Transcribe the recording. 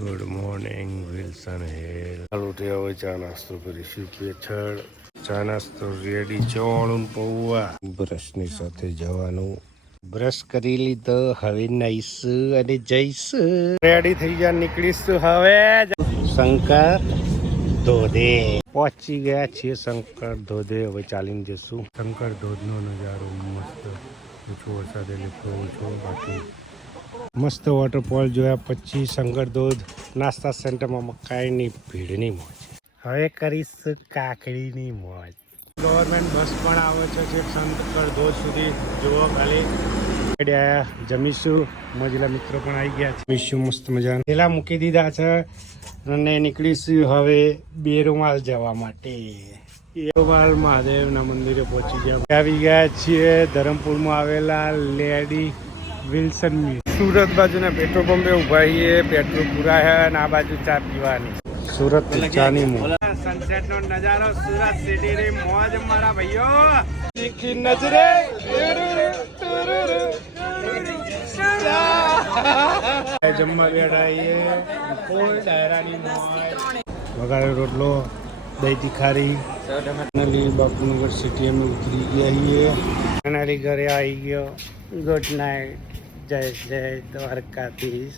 Good morning Wilson હેલ ચાલુ થયા હોય ચા નાસ્તો કરીશું પેછળ ચા નાસ્તો રેડી ચોળું પૌવા. બ્રશની સાથે જવાનું. બ્રશ કરી લીધો. હવે નાઈશું અને જઈશ. રેડી થઈ ગયા નીકળીશું હવે. શંકર ધોધે. પહોંચી ગયા છીએ શંકર ધોધે. હવે ચાલીને જશું શંકર ધોધનો નજારો મસ્ત. ઓછો વરસાદ એટલે ઓછો. બાકી મસ્ત વોટરફોલ જોયા પછી ધોધ નાસ્તા સેન્ટરમાં મકાઈની ભીડની મોજ. હવે કરીશ કાકડીની મોજ. ગવર્મેન્ટ બસ પણ આવે છે જે શંકર ધોધ સુધી જુઓ ખાલી. આવ્યા જમીશું. મજલા મિત્રો પણ આવી ગયા છે. મસ્ત મજા પેલા મૂકી દીધા છે અને નીકળીશું હવે બેરુમાલ જવા માટે. બેરુમાલ મહાદેવના મંદિરે પહોંચી ગયા. આવી ગયા છીએ. ધરમપુરમાં આવેલા લેડી વિલ્સન સુરત બાજુના પેટ્રોલ પંપે ઊભા છીએ પેટ્રોલ પુરા છે અને આ બાજુ ચા પીવાની. સુરત ચાની મોજ સનસેટ નો નજારો સુરત સિટી ની મોજ મારા ભાઈઓ. તીખી નજરે. જમવા બેઠા છીએ વઘારેલો રોટલો દહીં તીખારી. ફાઇનલી બાપુનગર સિટી અમે ઉતરી ગયા છીએ. ફાઇનલી ઘરે આવી ગયો. ગુડ નાઇટ જય જય દ્વારકાધીશ.